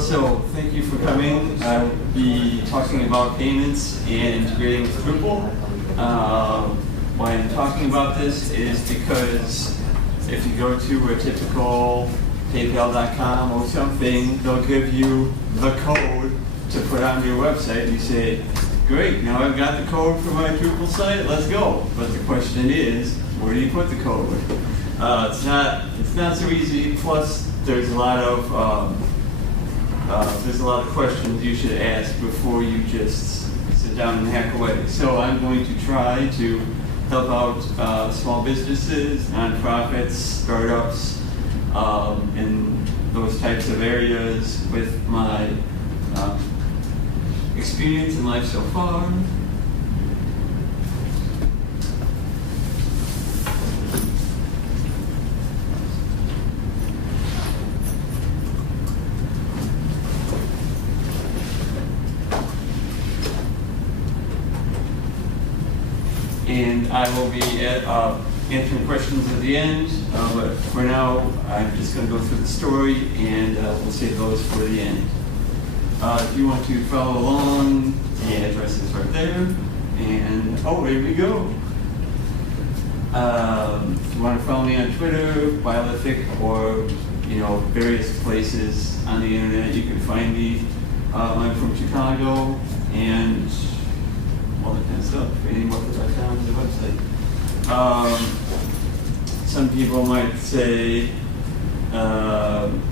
So thank you for coming. I'll be talking about payments and integrating with Drupal. Why I'm talking about this is because if you go to a typical PayPal.com or something, they'll give you the code to put on your website, and you say, great, now I've got the code for my Drupal site, let's go. But the question is, where do you put the code? It's not so easy. Plus, there's a lot of questions you should ask before you just sit down and hack away. So I'm going to try to help out small businesses, nonprofits, startups, in those types of areas with my experience in life so far. And I will be answering questions at the end, but for now, I'm just going to go through the story, and we'll save those for the end. If you want to follow along, the address is right there, and here we go. If you want to follow me on Twitter, Biolithic, or various places on the internet, you can find me. I'm from Chicago, and all that kind of stuff. Anymore.com is the website. Some people might say,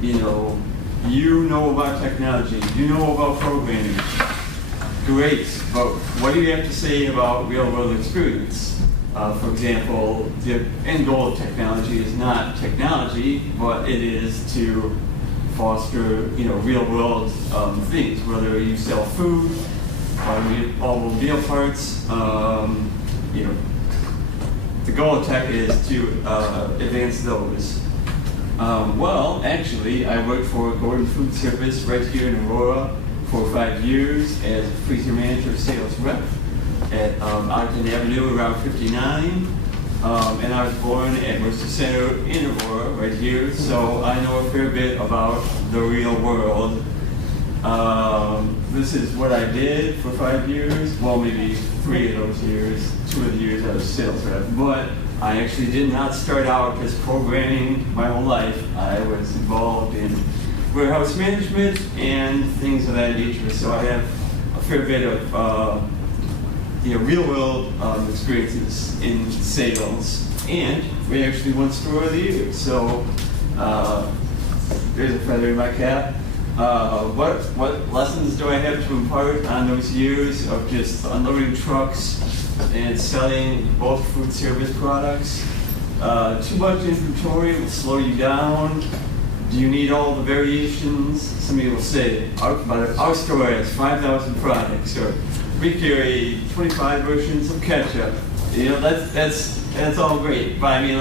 you know about technology, you know about programming. Great, but what do you have to say about real-world experience? For example, the end goal of technology is not technology, but it is to foster, real-world things. Whether you sell food, automobile parts, the goal of tech is to advance those. Well, actually, I worked for Gordon Food Service right here in Aurora for 5 years as a freezer manager sales rep at Ogden Avenue, Route 59. And I was born at Worcester Center in Aurora right here, so I know a fair bit about the real world. This is what I did for 5 years, well, maybe 3 of those years. 2 of the years I was sales rep, but I actually did not start out as programming my whole life. I was involved in warehouse management and things of that nature, so I have a fair bit of real-world experiences in sales, and we actually won Store of the Year, so there's a feather in my cap. What lessons do I have to impart on those years of just unloading trucks and selling both food service products? Too much inventory will slow you down. Do you need all the variations? Somebody will say, our store has 5,000 products, or we carry 25 versions of ketchup. That's all great, but I mean,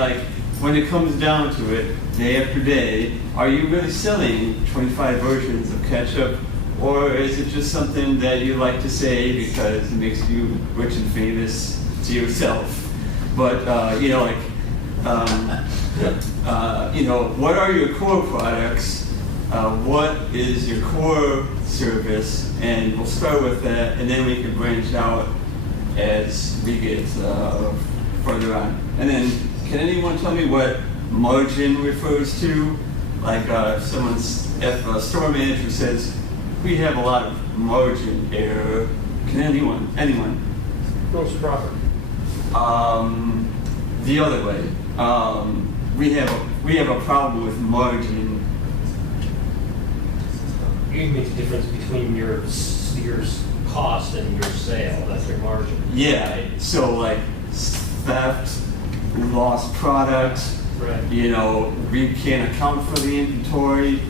when it comes down to it, day after day, are you really selling 25 versions of ketchup, or is it just something that you like to say because it makes you rich and famous to yourself? But what are your core products? What is your core service? And we'll start with that, and then we can branch out as we get further on. And then, can anyone tell me what margin refers to? Like if a store manager says, we have a lot of margin error, can anyone? Gross profit. The other way, we have a problem with margin. You make the difference between your cost and your sale. That's your margin. Yeah. Right? So theft, lost products. Right. We can't account for the inventory.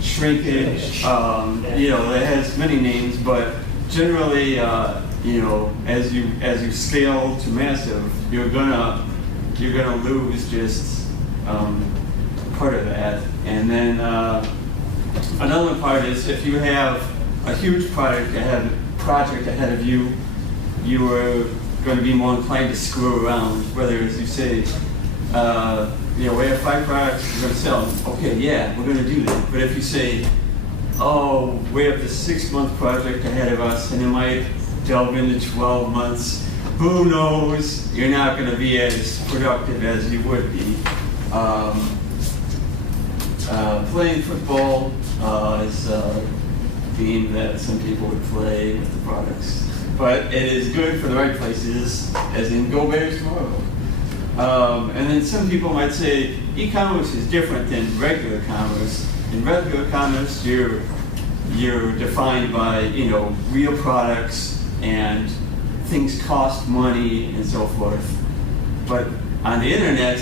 Shrinkage. It has many names, but generally, as you scale to massive, you're gonna lose just part of that. And then another part is if you have a huge project ahead of you, you are going to be more inclined to screw around. Whether, as you say, you know, we have 5 products, we're gonna sell them. Okay, yeah, we're gonna do that. But if you say, oh, we have this 6-month project ahead of us, and it might delve into 12 months, who knows? You're not gonna be as productive as you would be. Playing football is a game that some people would play with the products. But it is good for the right places, as in go Bears tomorrow. And then some people might say e-commerce is different than regular commerce. In regular commerce, you're defined by, you know, real products and things cost money and so forth. But on the internet,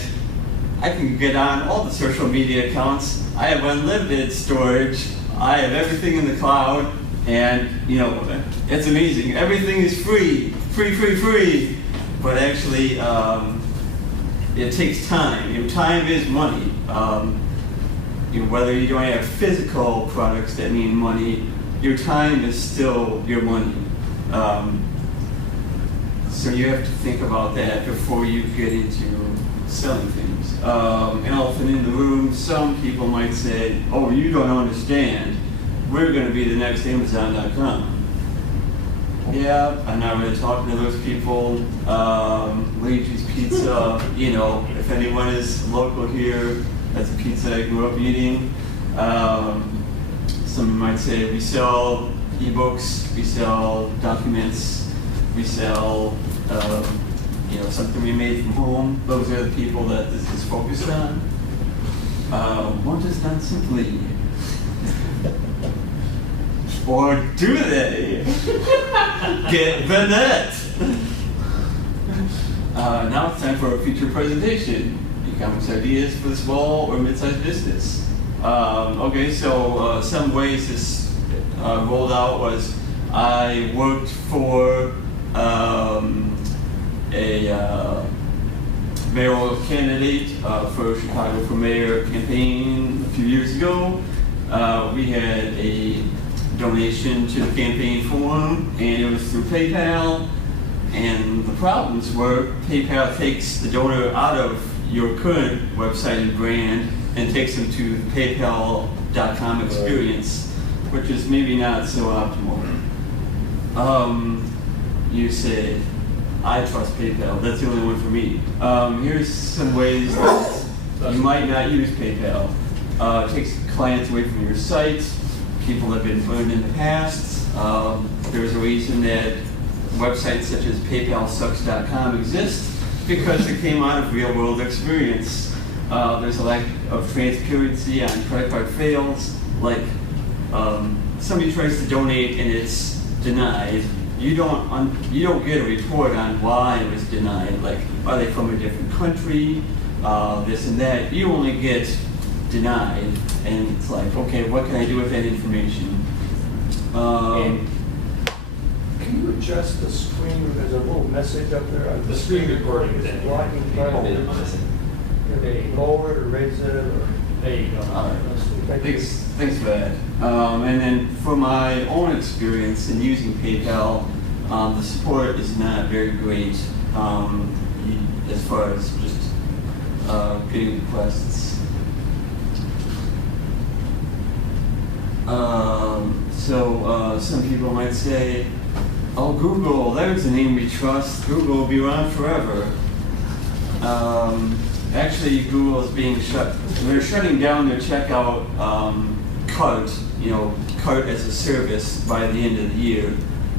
I can get on all the social media accounts. I have unlimited storage. I have everything in the cloud, and you know, it's amazing. Everything is free, free, free, free. But actually, it takes time. You know, time is money. You know, whether you don't have physical products that mean money, your time is still your money. So you have to think about that before you get into selling things. Elephant in the room, some people might say, oh, you don't understand. We're going to be the next Amazon.com. Yeah, I'm not really talking to those people. Luigi's Pizza, you know, if anyone is local here, that's a pizza I grew up eating. Some might say we sell ebooks, we sell documents, we sell you know, something we made from home. Those are the people that this is focused on. One does not simply. Or do they? Get the net! Now it's time for a feature presentation. E-commerce ideas for the small or mid-sized business. Okay, so some ways this rolled out was I worked for a mayoral candidate for Chicago for Mayor campaign a few years ago. We had a donation to the campaign forum, and it was through PayPal. And the problems were PayPal takes the donor out of your current website and brand and takes them to the PayPal.com experience, which is maybe not so optimal. You say, I trust PayPal, that's the only one for me. Here's some ways that you might not use PayPal. It takes clients away from your site. People have been burned in the past. There's a reason that websites such as PayPalSucks.com exist, because it came out of real world experience. There's a lack of transparency on credit card fails. Like somebody tries to donate and it's denied. You don't get a report on why it was denied. Like, are they from a different country? This and that. You only get denied, and it's like, okay, what can I do with that information? Can you adjust the screen? There's a little message up there. The screen recording is in. Blocking front. Lower it or raise it, or There you go. Thanks for that. And then from my own experience in using PayPal, the support is not very great as far as just getting requests. So some people might say, oh, Google, there's a name we trust. Google will be around forever. Actually, Google is being shut. They're shutting down their checkout cart, cart as a service by the end of the year.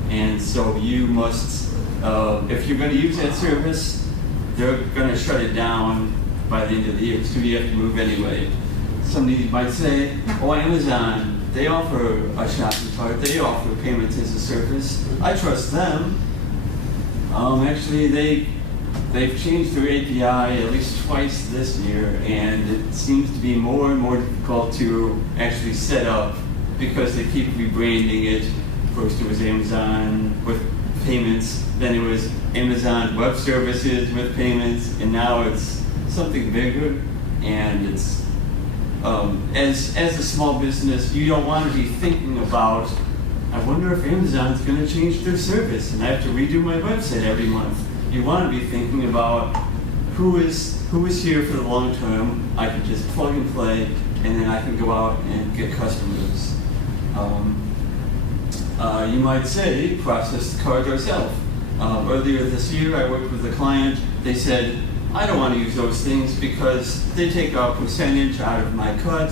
And so you must, if you're going to use that service, they're going to shut it down by the end of the year. So you have to move anyway. Somebody might say, oh, Amazon, they offer a shopping cart. They offer payments as a service. I trust them. Actually, they've changed their API at least twice this year, and it seems to be more and more difficult to actually set up because they keep rebranding it. First it was Amazon with payments, then it was Amazon Web Services with payments, and now it's something bigger. And it's as a small business, you don't want to be thinking about, I wonder if Amazon's going to change their service and I have to redo my website every month. You want to be thinking about, who is here for the long term. I can just plug and play, and then I can go out and get customers. You might say, process the card ourselves. Earlier this year, I worked with a client. They said, I don't want to use those things because they take a percentage out of my cut,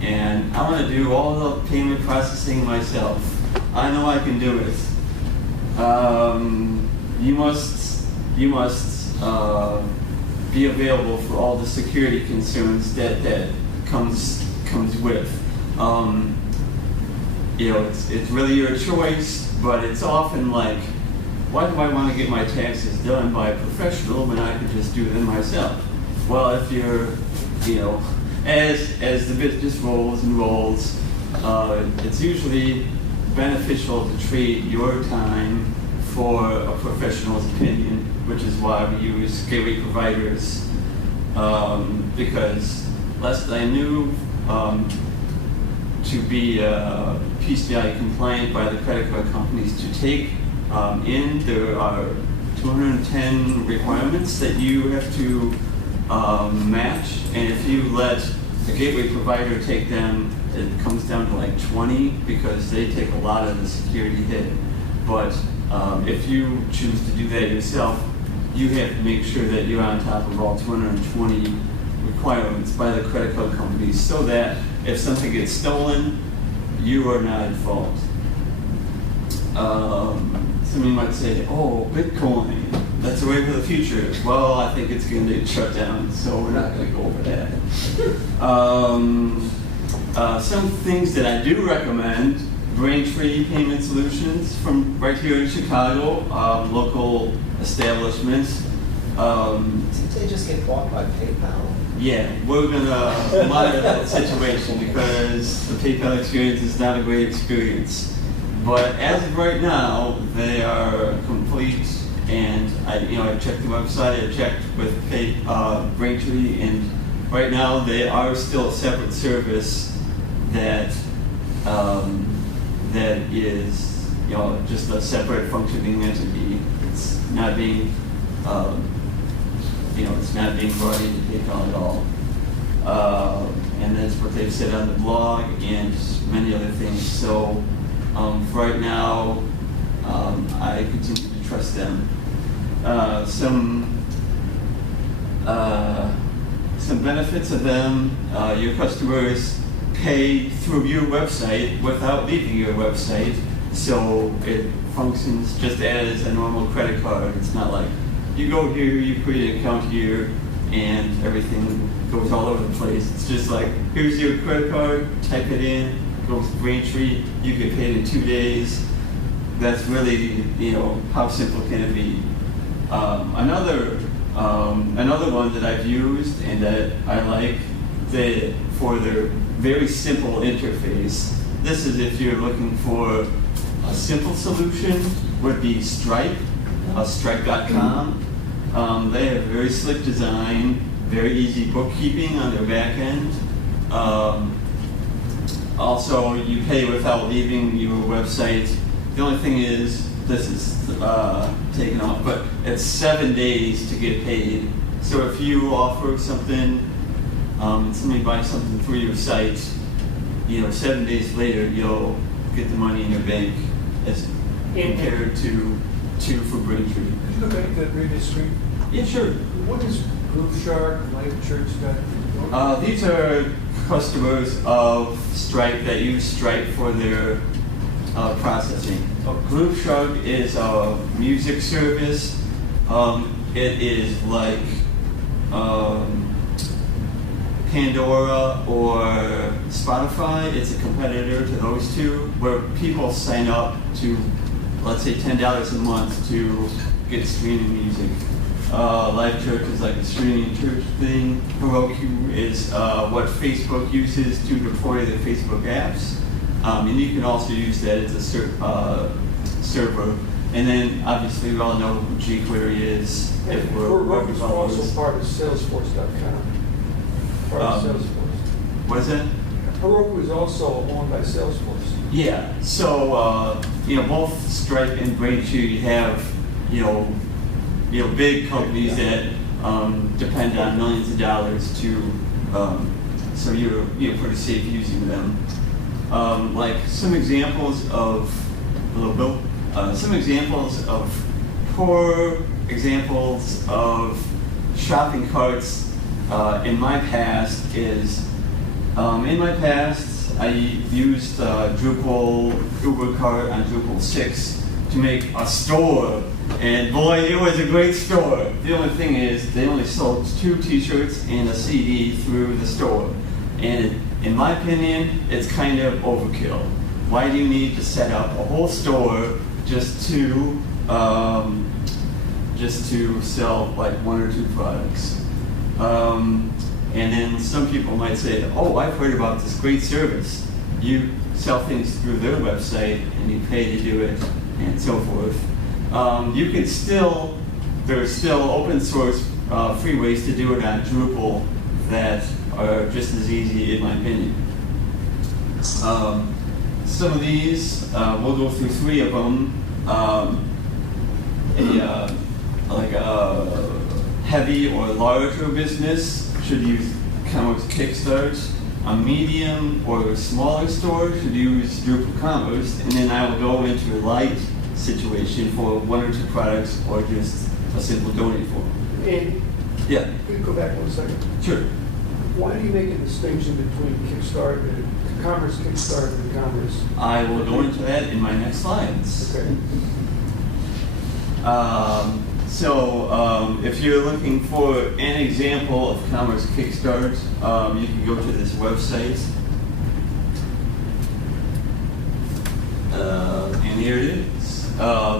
and I want to do all the payment processing myself. I know I can do it. You must be available for all the security concerns that comes with. It's really your choice, but it's often like, why do I want to get my taxes done by a professional when I can just do them myself? Well, if you're, as the business rolls and rolls, it's usually beneficial to trade your time for a professional's opinion, which is why we use gateway providers, because last I knew, to be PCI compliant by the credit card companies to take in, there are 210 requirements that you have to match, and if you let a gateway provider take them, it comes down to like 20 because they take a lot of the security hit. But if you choose to do that yourself, you have to make sure that you're on top of all 220 requirements by the credit card companies so that if something gets stolen, you are not at fault. Somebody might say, oh, Bitcoin, that's the way for the future. Well, I think it's going to get shut down, so we're not going to go over that. Some things that I do recommend, Braintree Payment Solutions from right here in Chicago, local establishments. Didn't they just get bought by PayPal? Yeah, we're going to monitor that situation because the PayPal experience is not a great experience. But as of right now, they are complete, and I checked the website, I checked with Braintree, and right now they are still a separate service that is just a separate functioning entity. It's not being it's not being brought into PayPal at all. And that's what they've said on the blog and many other things. So for right now, I continue to trust them. Some benefits of them, your customers pay through your website without leaving your website, so it functions just as a normal credit card. It's not like you go here, you create an account here, and everything goes all over the place. It's just like, here's your credit card, type it in, goes to Braintree, you get paid in 2 days. That's really, how simple can it be? Another one that I've used and that I like for their very simple interface. This is if you're looking for a simple solution, would be Stripe, Stripe.com. They have very slick design, very easy bookkeeping on their back end. Also, you pay without leaving your website. The only thing is, this is taken off, but it's 7 days to get paid. So if you offer something, and somebody buys something through your site, 7 days later, you'll get the money in your bank as compared to for Braintree. Could you look at that radio screen? Yeah, sure. What is Groove Shark, Life Church got? These are customers of Stripe that use Stripe for their processing. Groove Shark is a music service. It is like Pandora or Spotify. It's a competitor to those two, where people sign up to, let's say, $10 a month to get streaming music. Live Church is like a streaming church thing. Heroku is what Facebook uses to deploy their Facebook apps. And you can also use that as a server. And then, obviously, we all know who jQuery is. If we're web Heroku's developers. also part of Salesforce.com. Part of Salesforce. What is that? Heroku is also owned by Salesforce. Yeah. So, both Stripe and Braintree have, big companies that depend on millions of dollars to, so you're pretty safe using them. Like some examples of poor examples of shopping carts in my past is, in my past I used Drupal UberCart on Drupal 6 to make a store, and boy, it was a great store. The only thing is they only sold 2 t-shirts and a CD through the store, and in my opinion it's kind of overkill. Why do you need to set up a whole store just to sell like 1 or 2 products? And then some people might say, oh, I've heard about this great service. You sell things through their website and you pay to do it and so forth. You can still, there's still open source free ways to do it on Drupal that are just as easy in my opinion. Some of these, we'll go through 3 of them. Like a heavy or larger business should use Commerce Kickstart. A medium or smaller store should use Drupal Commerce, and then I will go into a light situation for 1 or 2 products or just a simple donate form. And Yeah. could you go back 1 second? Sure. Why do you make a distinction between Kickstart and Commerce Kickstart and Commerce? I will go into that in my next slides. Okay. If you're looking for an example of Commerce Kickstart, you can go to this website. And here it is.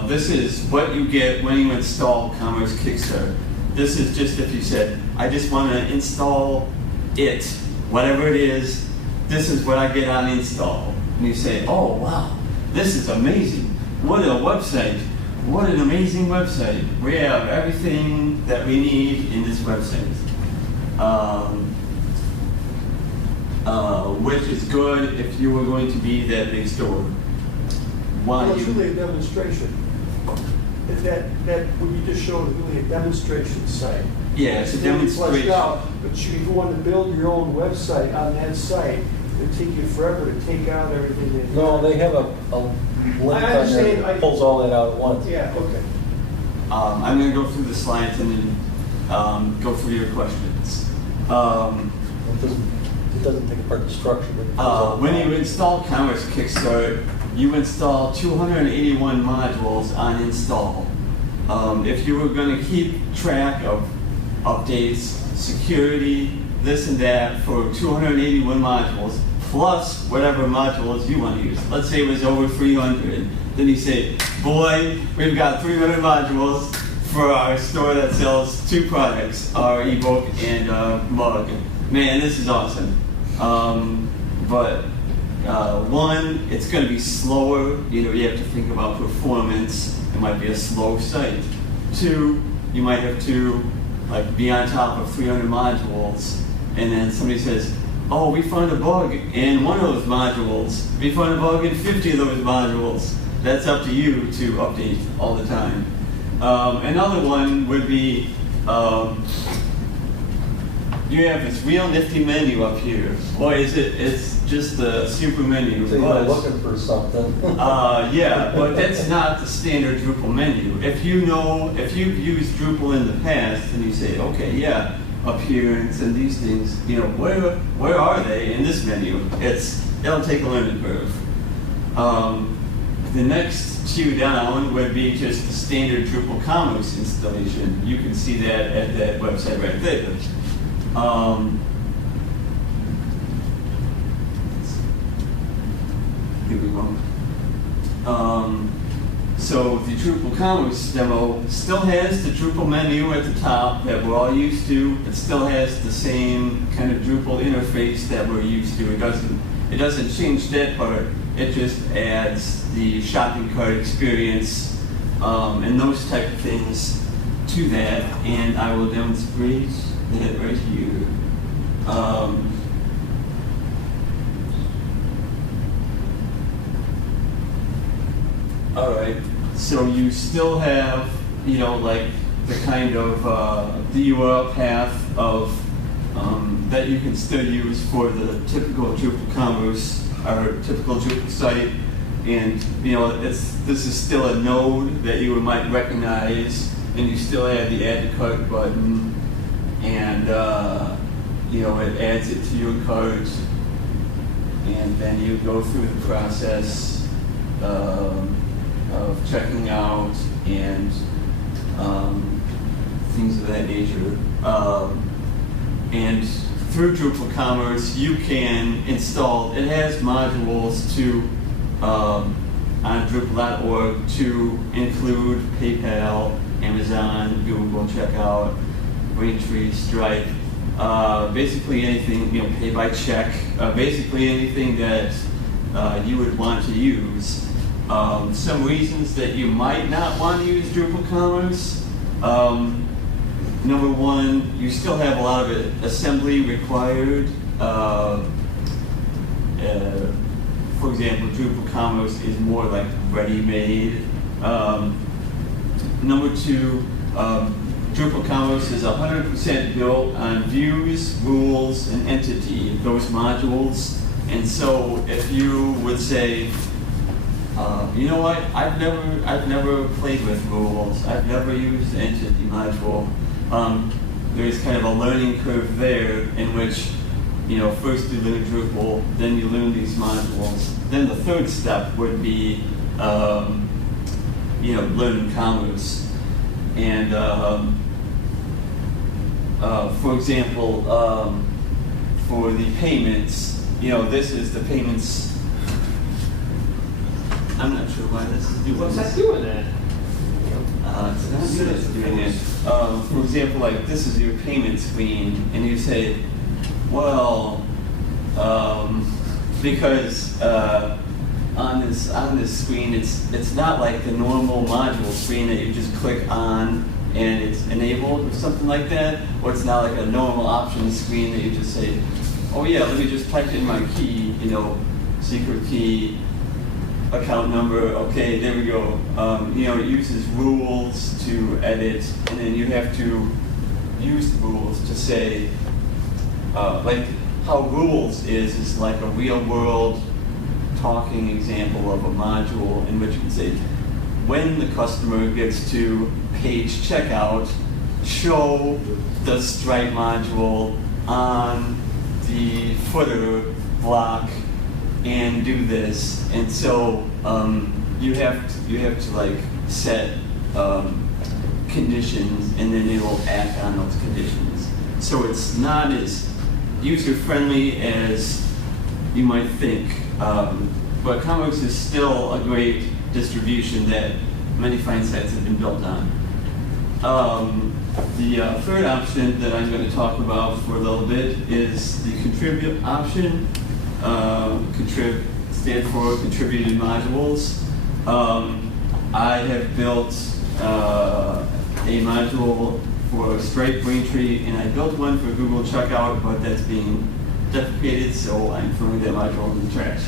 This is what you get when you install Commerce Kickstart. This is just if you said, I just want to install it, whatever it is, this is what I get on install. And you say, oh wow, this is amazing. What a website. What an amazing website. We have everything that we need in this website. Which is good if you were going to be that big store. Why Well, it's really a demonstration. That what you just showed is really a demonstration site. Yeah, it's a really fleshed demonstration. out, but if you want to build your own website on that site, it would take you forever to take out everything that. No, they have a link on there that pulls all that out at once. Yeah, okay. I'm going to go through the slides and then go through your questions. It doesn't take apart the structure. But it pulls all When out. you install Commerce Kickstart, you install 281 modules on install. If you were going to keep track of updates, security, this and that for 281 modules, plus whatever modules you want to use. Let's say it was over 300. Then you say, boy, we've got 300 modules for our store that sells 2 products, our ebook and mug. Man, this is awesome. One, it's going to be slower. You have to think about performance. It might be a slow site. 2, you might have to be on top of 300 modules, and then somebody says, oh, we found a bug in one of those modules. We found a bug in 50 of those modules. That's up to you to update all the time. Another one would be, you have this real nifty menu up here. Boy, it's just a super menu. So you're looking for something. Yeah, but that's not the standard Drupal menu. If you've used Drupal in the past and you say, okay, yeah, appearance and these things, where are they in this menu? It'll take a learning curve. The next 2 down would be just the standard Drupal Commerce installation. You can see that at that website right there. Here we go. So the Drupal Commerce demo still has the Drupal menu at the top that we're all used to. It still has the same kind of Drupal interface that we're used to. It doesn't change that part. It just adds the shopping cart experience and those type of things to that. And I will demonstrate that right here. All right. So you still have, the kind of the URL path of that you can still use for the typical Drupal commerce or typical Drupal site. And you know, this is still a node that you might recognize, and you still add the add to cart button, and you know, it adds it to your cart, and then you go through the process of checking out and things of that nature. And through Drupal Commerce, you can install, it has modules to on Drupal.org to include PayPal, Amazon, Google Checkout, Braintree, Stripe, basically anything, you know, pay by check, basically anything that you would want to use. Some reasons that you might not want to use Drupal Commerce. Number one, you still have a lot of assembly required. For example, Drupal Commerce is more like ready-made. Number two, Drupal Commerce is 100% built on views, rules, and entity, those modules. And so if you would say, you know what, I've never played with rules, I've never used the entity module, there's kind of a learning curve there in which, you know, first you learn Drupal, then you learn these modules. Then the third step would be, you know, learning commerce. And for example, for the payments, you know, this is the payments. I'm not sure why this is doing What's this. that doing that? It's not good at doing it. For example, like this is your payment screen, and you say, well, because on this screen, it's not like the normal module screen that you just click on and it's enabled or something like that, or it's not like a normal options screen that you just say, oh yeah, let me just type in my key, you know, secret key, account number, okay, there we go. You know, it uses rules to edit, and then you have to use the rules to say, like how rules is like a real world talking example of a module in which you can say, when the customer gets to page checkout, show the Stripe module on the footer block and do this. And so you have to like set conditions, and then it will act on those conditions. So it's not as user-friendly as you might think, but Commerce is still a great distribution that many fine sites have been built on. The third option that I'm going to talk about for a little bit is the contribute option. Stand for contributed modules. I have built a module for Stripe Braintree, and I built one for Google Checkout, but that's being deprecated, so I'm throwing that module in the trash.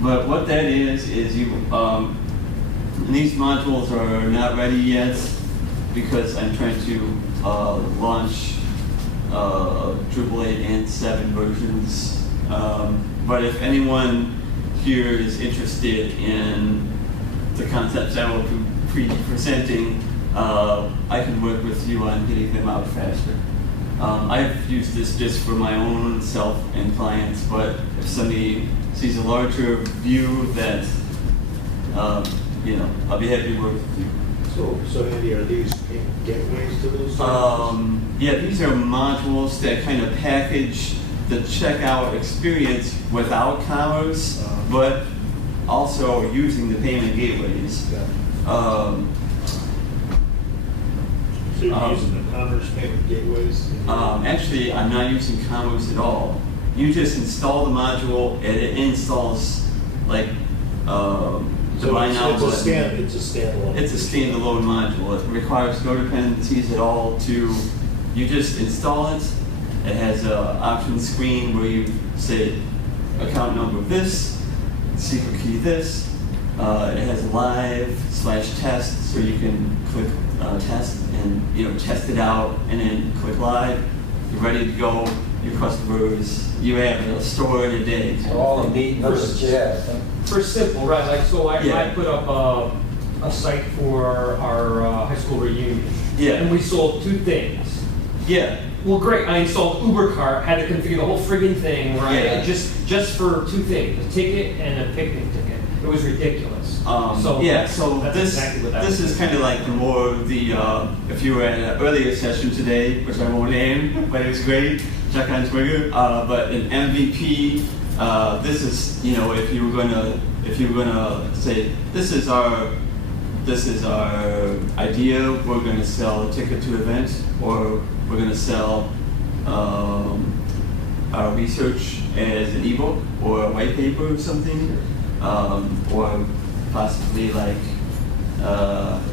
But what that is you, these modules are not ready yet because I'm trying to launch Drupal 8 and 7 versions. But if anyone here is interested in the concepts I will be presenting, I can work with you on getting them out faster. I've used this just for my own self and clients, but if somebody sees a larger view, that you know, I'll be happy to work with you. So Andy, are these gateways to those services? Yeah, these are modules that kind of package the checkout experience without commerce, but also using the payment gateways. So you're using the commerce payment gateways? Actually, I'm not using commerce at all. You just install the module, and it installs like So the buy now button. it's a standalone. It's a standalone module. It requires no dependencies at all. You just install it. It has an option screen where you say account number this, secret key this. It has live/test, so you can click test and test it out, and then click live. You're ready to go. Your customers, you have it stored in a day. All the meat and nuts that you have. Huh? For simple, right, like, so I Yeah. put up a site for our high school reunion. Yeah. And we sold 2 things. Yeah. Well, great, I installed Uber Cart, had to configure the whole friggin' thing, right? Yeah. Just for 2 things, a ticket and a picnic ticket. It was ridiculous. So that's this exactly what that this was. is kind of like the more of the if you were at an earlier session today, which I won't name, but it was great. Check on Twitter. But an MVP. This is if you were gonna say this is our idea. We're gonna sell a ticket to event, or we're gonna sell our research as an ebook or a white paper or something. Or possibly like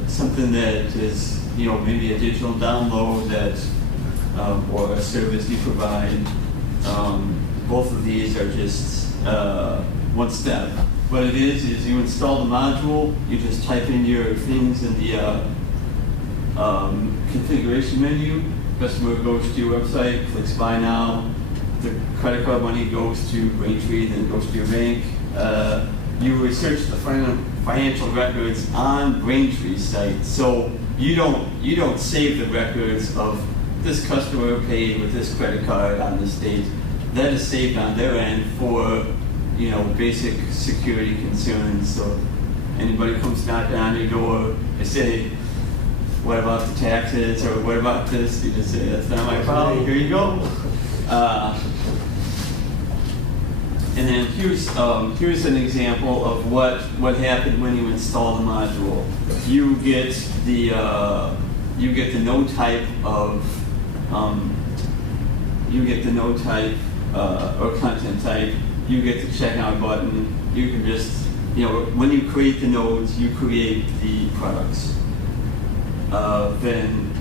something that is, maybe a digital download that, or a service you provide. Both of these are just one step. What it is you install the module, you just type in your things in the configuration menu. Customer goes to your website, clicks buy now. The credit card money goes to Braintree, then goes to your bank. You research the financial records on Braintree's site, so you don't save the records of this customer paid with this credit card on this date. That is saved on their end for basic security concerns. So anybody comes knocking on your door, they say, "What about the taxes?" or "What about this?" You just say, "That's not my problem. Here you go." And then here's an example of what happened when you install the module. You get the node type of or content type. You get the checkout button. You can just when you create the nodes, you create the products. Then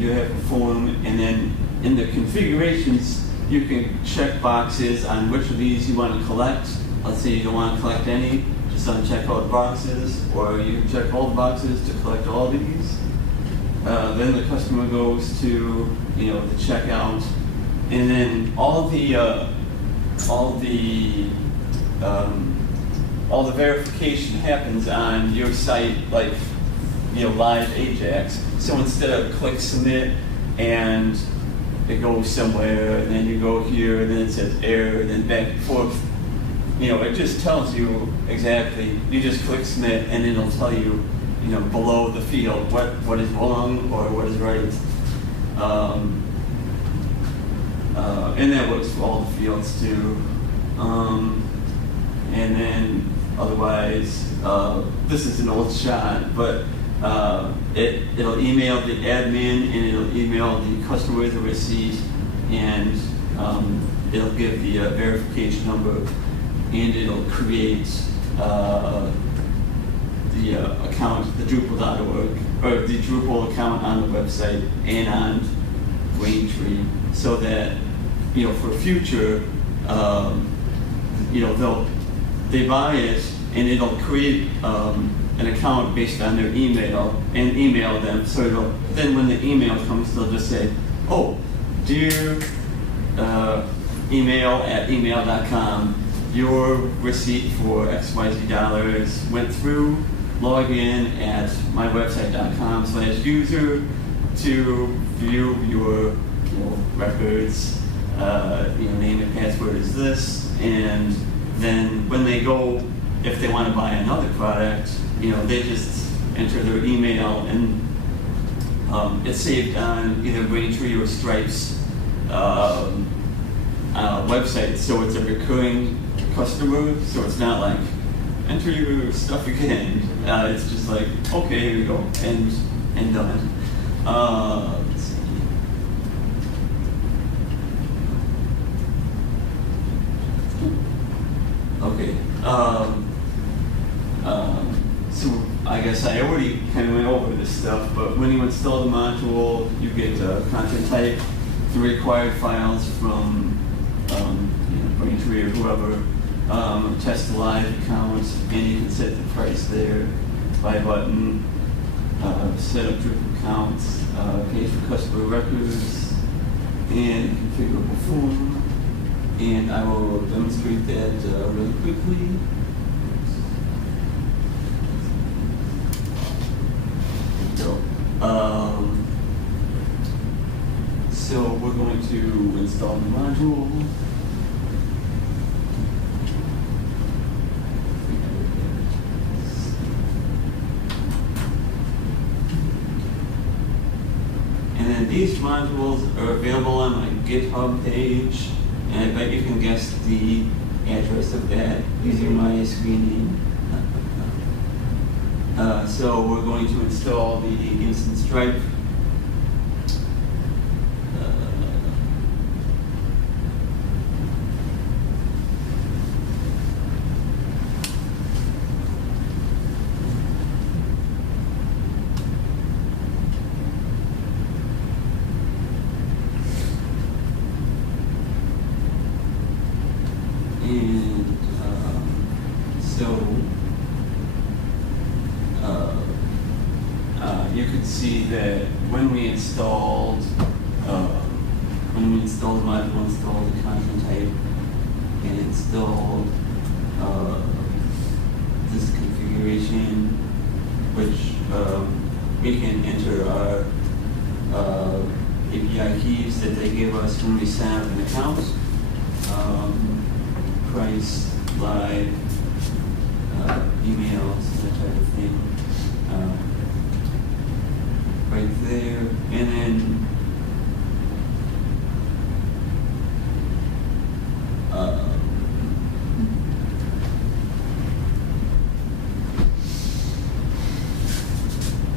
you have a form, and then in the configurations, you can check boxes on which of these you want to collect. Let's say you don't want to collect any, just uncheck all the boxes, or you can check all the boxes to collect all these. Then the customer goes to the checkout, and then all the verification happens on your site, like live Ajax. So instead of click submit and it goes somewhere, and then you go here, and then it says error, and then back and forth. It just tells you exactly. You just click submit, and it'll tell you, below the field what is wrong or what is right. And that works for all the fields too. And then otherwise, this is an old shot, but it'll email the admin, and it'll email the customer the receipt, and it'll give the verification number, and it'll create the account, the Drupal.org, or the Drupal account on the website and on Braintree, so that for future, they buy it, and it'll create an account based on their email and email them. So then when the email comes, they'll just say, "Oh, dear email at email.com, your receipt for XYZ dollars went through. Log in at mywebsite.com/user to view your records. Name and password is this." And then when they go, if they want to buy another product, they just enter their email, and it's saved on either Braintree or Stripe's website. So it's a recurring customer, so it's not like, enter your stuff again. It's just like, okay, here we go, and done. Let's see. Okay. So I guess I already kind of went over this stuff, but when you install the module, you get content type, the required files from Braintree or whoever, test the live account, and you can set the price there, buy button, set up Drupal accounts, page for customer records, and configurable form. And I will demonstrate that really quickly. So we're going to install the module. And then these modules are available on my GitHub page, and I bet you can guess the address of that using my screen name. So we're going to install the instance Stripe. You could see that when we installed module, installed the content type, and installed this configuration, which we can enter our API keys that they give us when we set up an account, price, live, emails, that type of thing. Right there, and then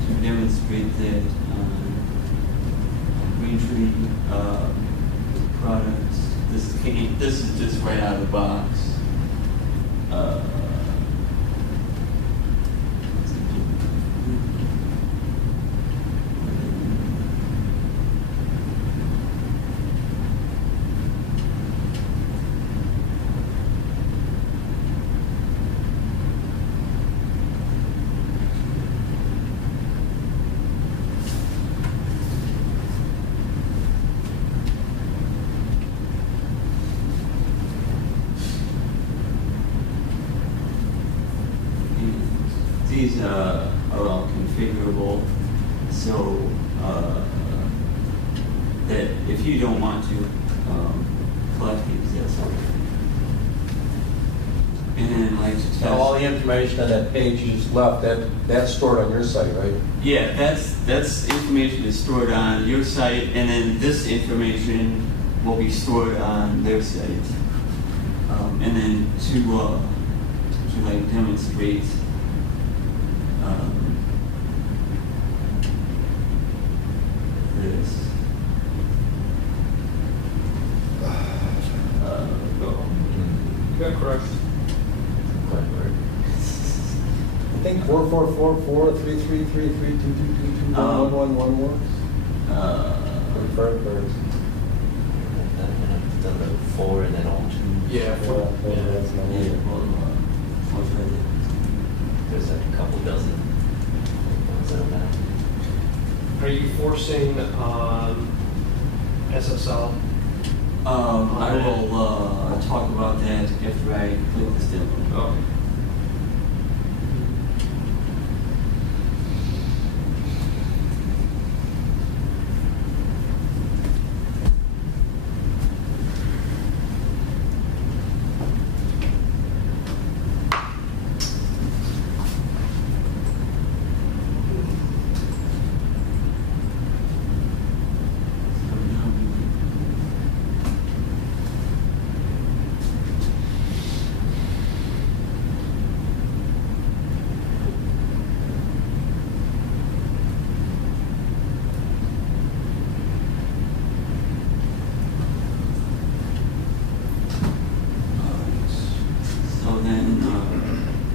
to demonstrate that Greentree products. This is just right out of the box. These are all configurable, so that if you don't want to collect these, that's okay. And then, like, to test. So all the information on that page you just left, that's stored on your site, right? Yeah, that's information is stored on your site, and then this information will be stored on their site. And then to like demonstrate. This. Go. You got correct. I think 4444333322221111. Confirm first. Done the 4 and then all 2. Yeah, That's my name. There's a couple dozen ones that are bad. Are you forcing SSL? I will talk about that after I click this demo. Okay.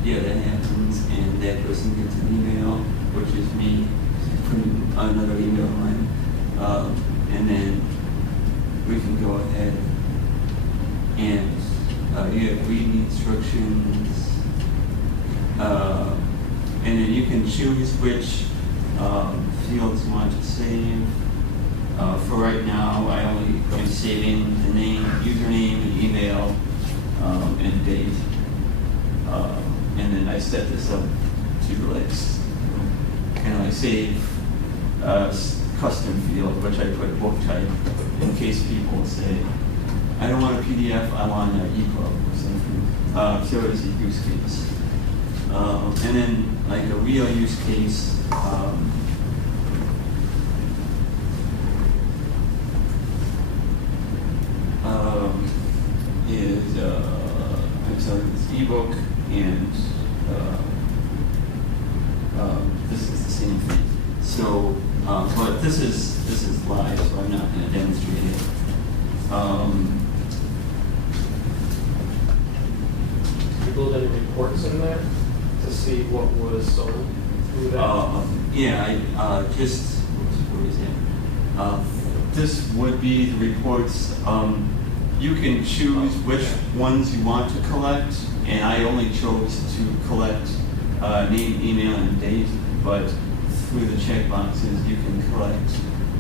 Yeah, that happens, and that person gets an email, which is me putting another email line, and then we can go ahead and you have reading instructions, and then you can choose which fields you want to save. For right now, I only am saving the name, username, and email, and date. And then I set this up to like kind of like save custom field, which I put book type in case people say, I don't want a PDF, I want an EPUB or something. So it's a use case. And then like a real use case, is I'm sorry, it's ebook and this is the same thing. So, but this is live, so I'm not going to demonstrate it. Did you build any reports in there to see what was sold through that? Yeah, I just where is it? This would be the reports. You can choose which ones you want to collect, and I only chose to collect name, email, and date, but through the checkboxes you can collect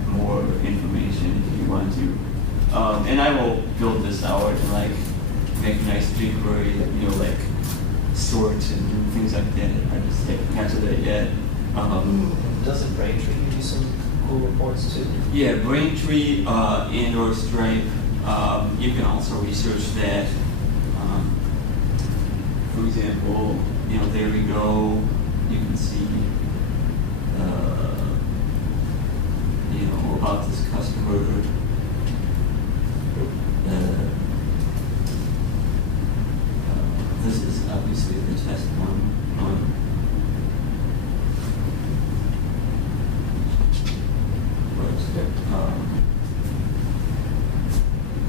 more information if you want to. And I will build this out and like make a nice jQuery, like sort and things like that. I just haven't to that yet. Doesn't Braintree give you some cool reports too? Yeah, Braintree and or Stripe. You can also research that. For example, there we go. You can see, about this customer. This is obviously the test one.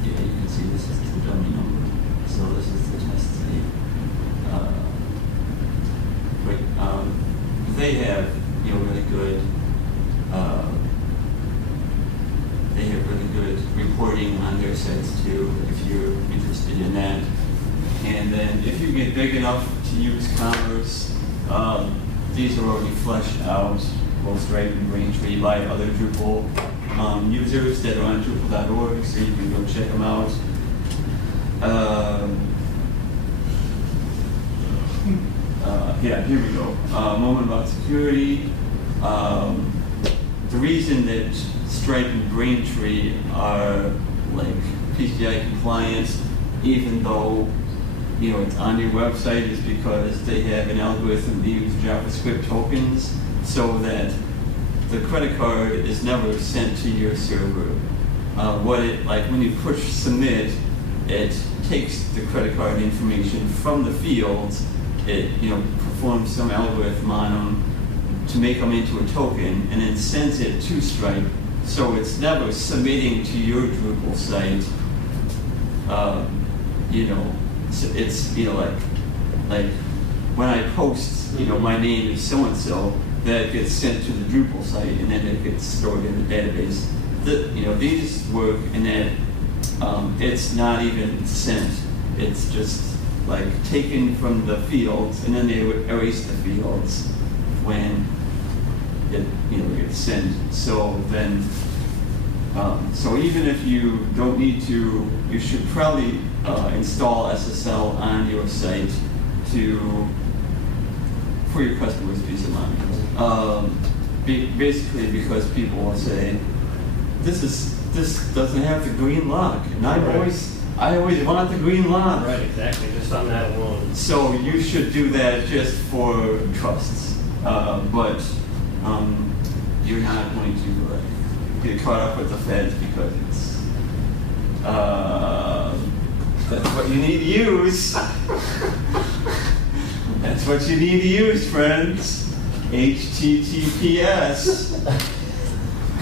Yeah, you can see this is the dummy number. So this is the test state. They have, really good. They have really good reporting on their sites too, if you're interested in that. And then if you get big enough to use Commerce, these are already fleshed out, both Stripe and Braintree, by other Drupal users that are on Drupal.org, so you can go check them out. Yeah, here we go. Moment about security. The reason that Stripe and Braintree are like PCI compliant, even though it's on your website, is because they have an algorithm that uses JavaScript tokens so that the credit card is never sent to your server. When you push submit, it takes the credit card information from the fields. It performs some algorithm on them to make them into a token, and then sends it to Stripe. So it's never submitting to your Drupal site. So it's like when I post, my name is so and so, that gets sent to the Drupal site, and then it gets stored in the database. These work in that it's not even sent. It's just like taken from the fields, and then they would erase the fields when it gets sent. So then, so even if you don't need to, you should probably install SSL on your site for your customers' peace of mind. Basically, because people will say, this doesn't have the green lock, and I always want the green lock. Right, exactly, just on that alone. So you should do that just for trusts, but you're not going to get caught up with the feds because it's that's what you need to use. That's what you need to use, friends. HTTPS.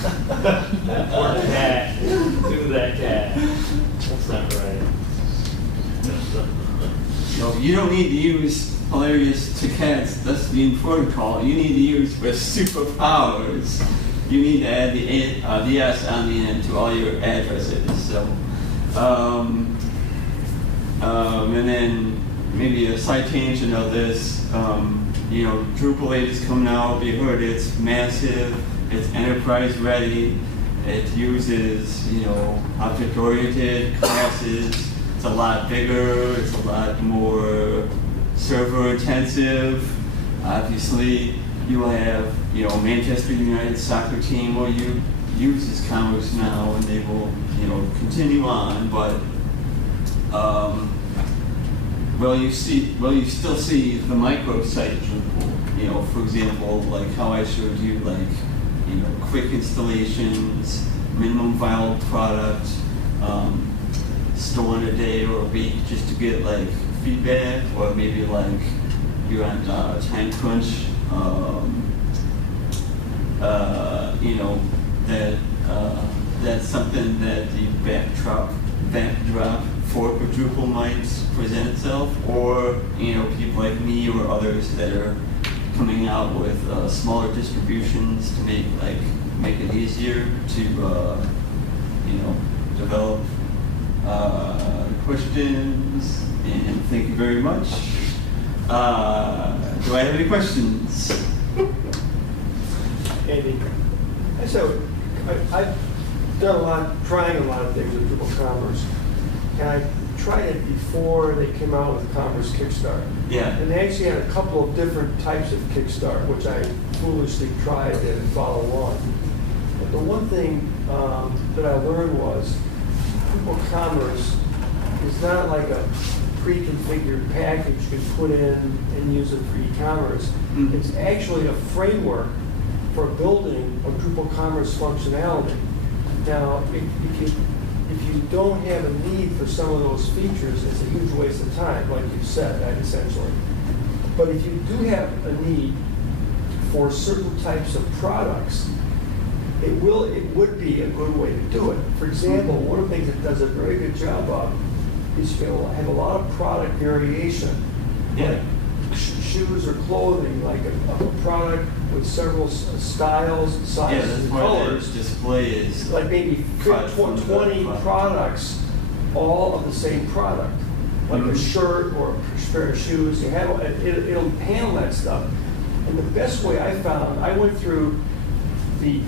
Or cat. Do that cat. That's not right. No, you don't need to use hilarious to cats. That's the important protocol. You need to use with superpowers. You need to add the S on the end to all your addresses. So, and then maybe a side tangent of this. Drupal 8 is coming out. You heard it's massive. It's enterprise ready. It uses, you know, object-oriented classes. It's a lot bigger. It's a lot more server-intensive. Obviously, you will have, you know, Manchester United soccer team will use this commerce now, and they will, you know, continue on. But you still see the microsite Drupal. You know, for example, like how I showed you, like, you know, quick installations, minimum viable product, store in a day or a week just to get like feedback, or maybe like you're on time crunch. You know, that's something that the backdrop fork of Drupal might present itself, or, you know, people like me or others that are coming out with smaller distributions to make it easier to you know, develop questions. And thank you very much. Do I have any questions? Andy, I've done trying a lot of things with Drupal Commerce, and I tried it before they came out with Commerce Kickstart. Yeah. And they actually had a couple of different types of Kickstart, which I foolishly tried and followed along. But the one thing that I learned was Drupal Commerce is not like a pre-configured package you can put in and use it for e-commerce. Mm-hmm. It's actually a framework for building a Drupal Commerce functionality. Now, if you don't have a need for some of those features, it's a huge waste of time, like you said, essentially. But if you do have a need for certain types of products, it would be a good way to do it. For example, one of the things it does a very good job of is you have a lot of product variation. Yeah. Like shoes or clothing, like a product with several styles, sizes, and colors. Display is Like maybe 20 products, all of the same product. Like a shirt or a pair of shoes. It'll handle that stuff. And the best way I found, I went through the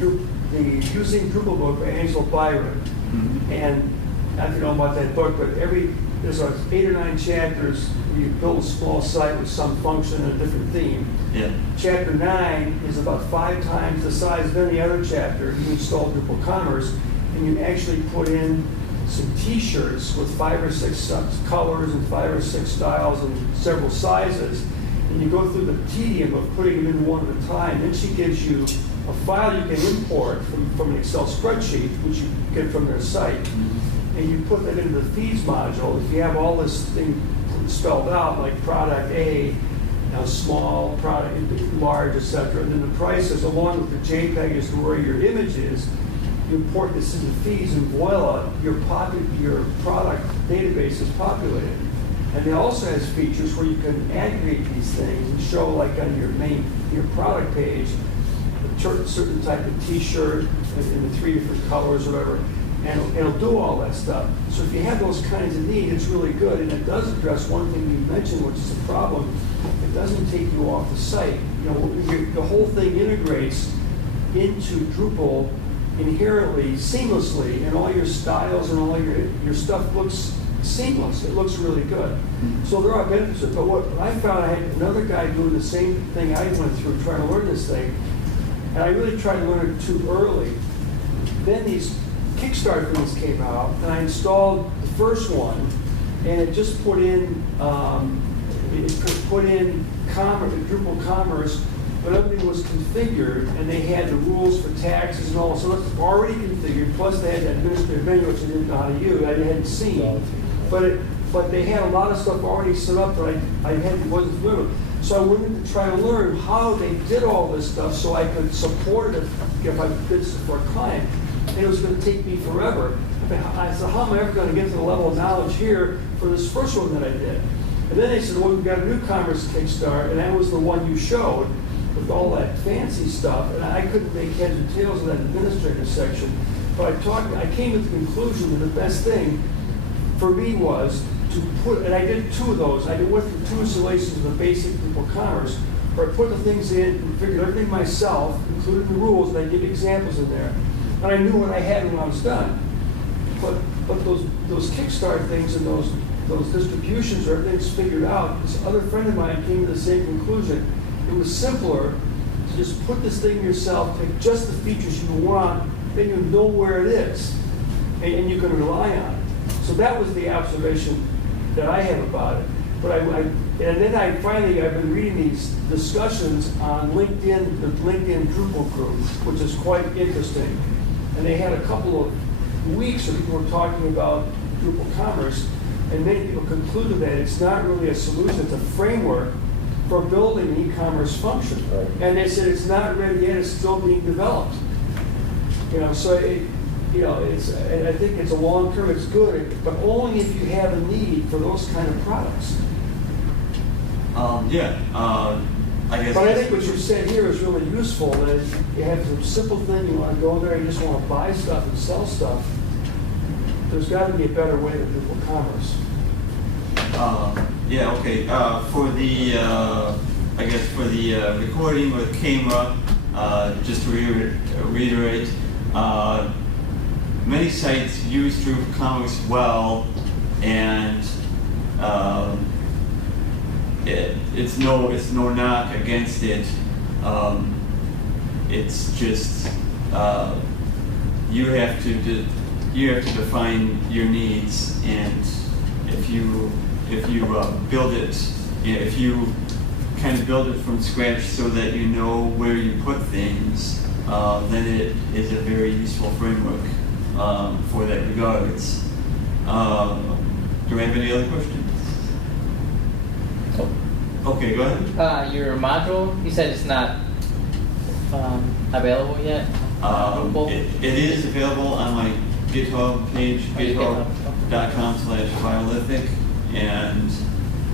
Using Drupal book by Angelo Byron. Mm-hmm. And I don't know about that book, but there's like 8 or 9 chapters where you build a small site with some function and a different theme. Yeah. Chapter 9 is about 5 times the size of any other chapter. You install Drupal Commerce, and you actually put in some T-shirts with 5 or 6 colors and 5 or 6 styles and several sizes. And you go through the tedium of putting them in one at a time. Then she gives you a file you can import from an Excel spreadsheet, which you get from their site. Mm-hmm. And you put that into the feeds module. If you have all this thing spelled out, like product A, small, product large, etc., and then the prices along with the JPEG as to where your image is, you import this into feeds, and voila, your product database is populated. And it also has features where you can aggregate these things and show, like on your product page, a certain type of T-shirt in the 3 different colors or whatever, and it'll do all that stuff. So if you have those kinds of needs, it's really good, and it does address one thing you mentioned, which is a problem. It doesn't take you off the site. The whole thing integrates into Drupal inherently, seamlessly, and all your styles and all your stuff looks seamless. It looks really good. So there are benefits to it. But what I found, I had another guy doing the same thing I went through trying to learn this thing, and I really tried to learn it too early. Then these Kickstarter things came out, and I installed the first one, and it just put in Drupal Commerce, but everything was configured, and they had the rules for taxes and all, so it's already configured. Plus, they had that administrative menu, which I didn't know how to use. I hadn't seen, but they had a lot of stuff already set up that I wasn't familiar with. So I wanted to try to learn how they did all this stuff, so I could support it if I did this for a client. And it was going to take me forever. I said, how am I ever going to get to the level of knowledge here for this first one that I did? And then they said, well, we've got a new Commerce Kickstart, and that was the one you showed with all that fancy stuff. And I couldn't make heads or tails of that administrator section. But I came to the conclusion that the best thing for me was to put, and I did 2 of those. I went through 2 installations of the basic Drupal Commerce. where I put the things in and figured everything myself, including the rules, and I give examples in there. And I knew what I had when I was done. But those Kickstart things and those distributions where everything's figured out, this other friend of mine came to the same conclusion. It was simpler to just put this thing yourself, take just the features you want, then you know where it is, and you can rely on it. So that was the observation that I have about it. But and then I've been reading these discussions on LinkedIn, the LinkedIn Drupal group, which is quite interesting. And they had a couple of weeks where people were talking about Drupal commerce, and many people concluded that it's not really a solution, it's a framework for building an e-commerce function. Right. And they said it's not ready yet, it's still being developed. So I think it's a long term, it's good, but only if you have a need for those kind of products. I guess. But I think what you said here is really useful, that you have some simple thing, you want to go there, you just want to buy stuff and sell stuff. There's got to be a better way to do commerce. Okay. For the recording with camera, just to reiterate, many sites use Drupal commerce well, and it's no knock against it. It's just you have to define your needs, and if you build it, if you kind of build it from scratch so that you know where you put things, then it is a very useful framework for that regards. Do I have any other questions? Okay, go ahead. Your module, you said it's not available yet? It is available on my GitHub page, github.com/biolithic, and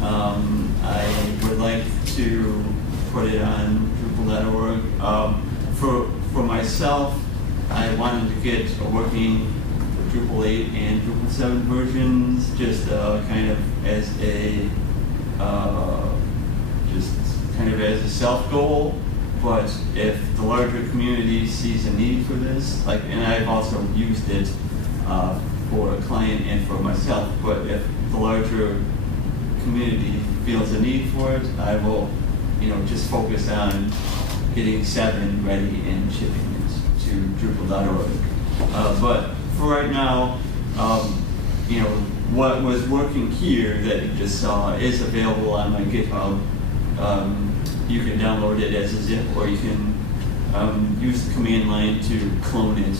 I would like to put it on Drupal.org. For myself, I wanted to get a working Drupal 8 and Drupal 7 versions, just kind of as a self goal. But if the larger community sees a need for this, and I've also used it for a client and for myself, but if the larger community feels a need for it, I will, just focus on getting 7 ready and shipping it to Drupal.org. But for right now, what was working here that you just saw is available on my GitHub. You can download it as a zip, or you can use the command line to clone it,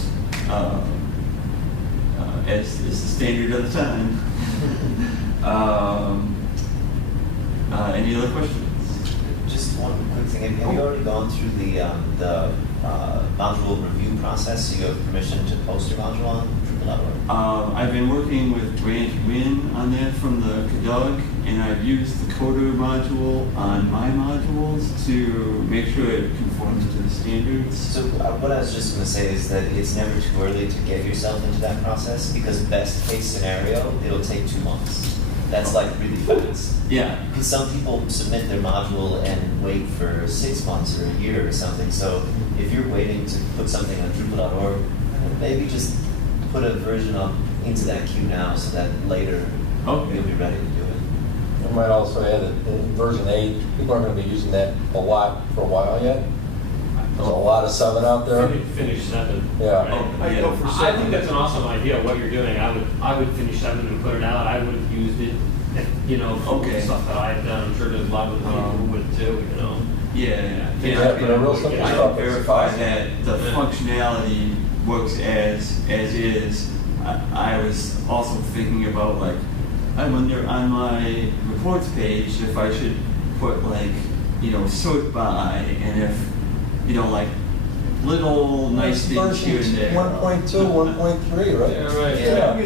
as is the standard of the time. Any other questions? Just one quick thing. Have you already gone through the module review process, so you have permission to post your module on Drupal.org? I've been working with Grant Wynn on that from the KDUG, and I've used the coder module on my modules to make sure it conforms to the standards. So what I was just going to say is that it's never too early to get yourself into that process, because best case scenario, it'll take 2 months. That's like really fast. Yeah. Because some people submit their module and wait for 6 months or a year or something. So if you're waiting to put something on Drupal.org, maybe just put a version up into that queue now, so that later you'll be ready to do it. I might also add that in version 8, people aren't going to be using that a lot for a while yet. There's a lot of 7 out there. Finish 7. Yeah. Right? I go for 7. I think that's an awesome idea. What you're doing, I would finish 7 and put it out. I would have used it, for stuff that I've done. I'm sure there's a lot of people who would too. Yeah. But a real simple I stuff. can verify that the functionality works as is. I was also thinking about, I wonder on my reports page if I should put sort by, and if little nice things here and there. 1.2, 1.3, right? Yeah, right. Yeah.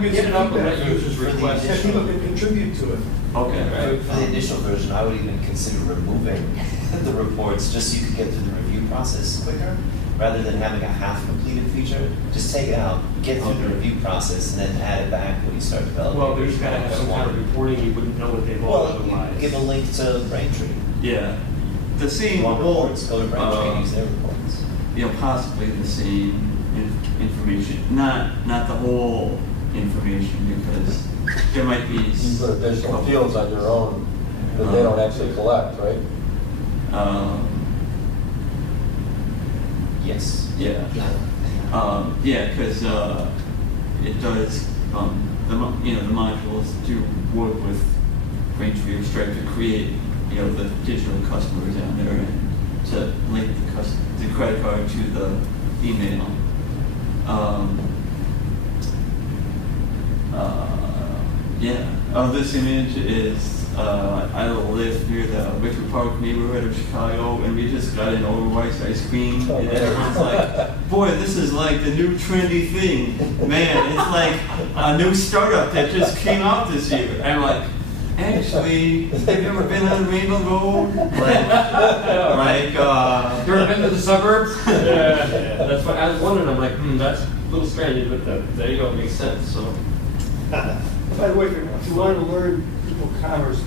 Get it up and let users request. And people can contribute to it. Okay. For the initial version, I would even consider removing the reports just so you could get through the review process quicker, rather than having a half-completed feature. Just take it out, get through the review process, and then add it back when you start developing. Well, there's got to have some kind of reporting. You wouldn't know what they've all Well, otherwise. give a link to Braintree. Yeah. the same Want whole, reports, go to branch meetings, their reports. possibly the same information, not the whole information, because there might be. You put additional fields on your own that they don't actually collect, right? Yes. Yeah. Yeah, because it does, the modules do work with Braintree or Stripe to create, the digital customers down there and to link the credit card to the email. Yeah. This image is, I live near the Wicker Park neighborhood of Chicago, and we just got an overpriced ice cream, and everyone's like, boy, this is like the new trendy thing. Man, it's like a new startup that just came out this year. And I'm like, actually, have you ever been on Rainbow Road? You ever been to the suburbs? Yeah. That's what I was wondering. I'm like, that's a little strange, but there you go, it makes sense. So. By the way, if you want to learn Drupal commerce,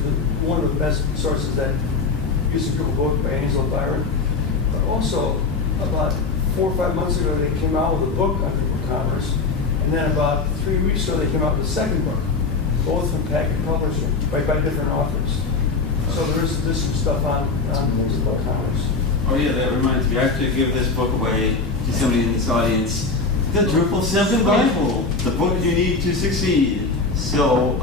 one of the best sources that used a Drupal book by Angel Byron, but also about 4 or 5 months ago they came out with a book on Drupal commerce, and then about 3 weeks ago they came out with a second book, both from Packet Publishing, by different authors. So there's some stuff on Drupal commerce. Oh yeah, that reminds me. I have to give this book away to somebody in this audience. The Drupal 7 Bible, the book you need to succeed. So,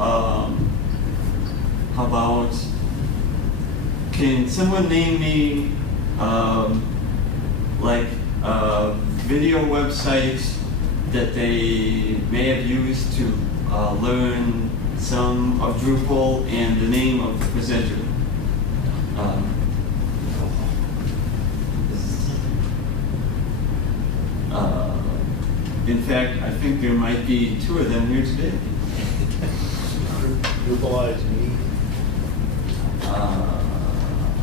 how about, can someone name me, video websites that they may have used to learn some of Drupal and the name of the presenter? In fact, I think there might be 2 of them here today. Drupalize me.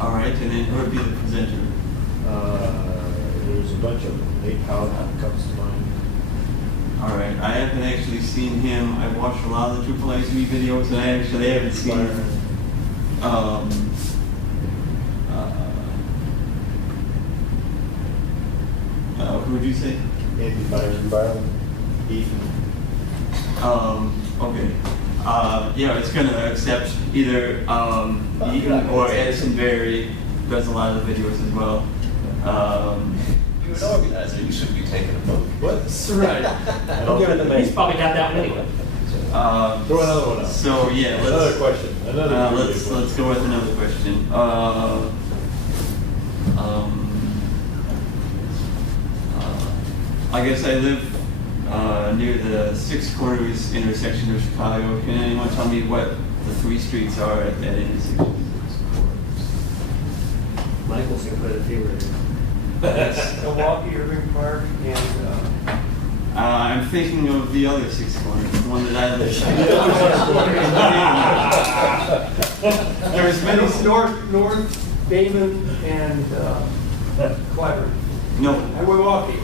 All right, and then who would be the presenter? There's a bunch of them. Nate Howard comes to mind. All right, I haven't actually seen him. I've watched a lot of the Drupalize me videos, and I actually haven't seen who would you say? Andy Byron. Ethan. Okay. Yeah, it's going to accept either Eaton or Edison Berry. Does a lot of the videos as well. You're an organizer, you should be taking a vote. What? Right. I'll give it to He's me. probably got that one anyway. Throw another one out. So yeah, Another question. Let's go with another question. I guess I live near the Six Corners intersection of Chicago. Can anyone tell me what the 3 streets are at that intersection? Michael's gonna put a favorite in. Milwaukee, Irving Park, and I'm thinking of the other 6 corners, the one that I live in. There's many. North Damon and Clyburn. No, And Milwaukee.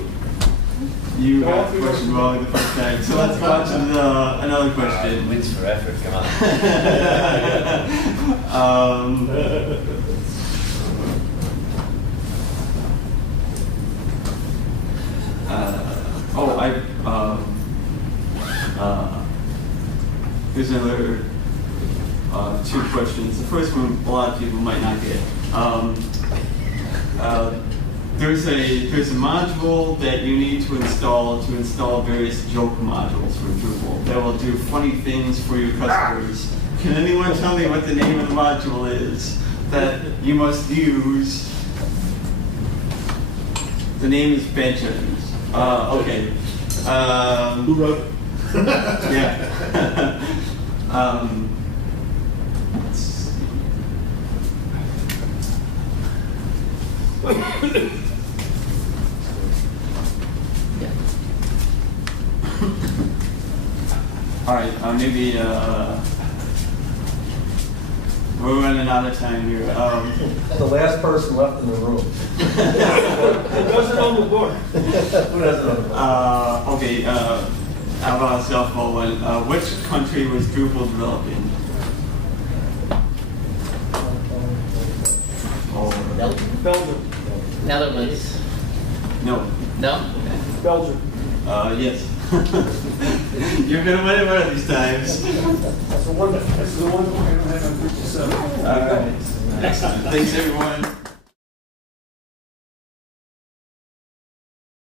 you got the question wrong the first time. So let's go on to another question. Wins for effort, come on. Here's another 2 questions. The first one a lot of people might not get. There's a module that you need to install various joke modules for Drupal that will do funny things for your customers. Can anyone tell me what the name of the module is that you must use? The name is Benjamin's. Okay. Who wrote it? Yeah. Let's see. All right, maybe we're running out of time here. The last person left in the room. It doesn't own the book. Who doesn't know the book? Okay, how about a softball one? Which country was Drupal developed in? Belgium. Belgium. Netherlands. No. No? Belgium. Yes. You're gonna win it one of these times. That's the one point I don't have on page 7. All right. Thanks, everyone.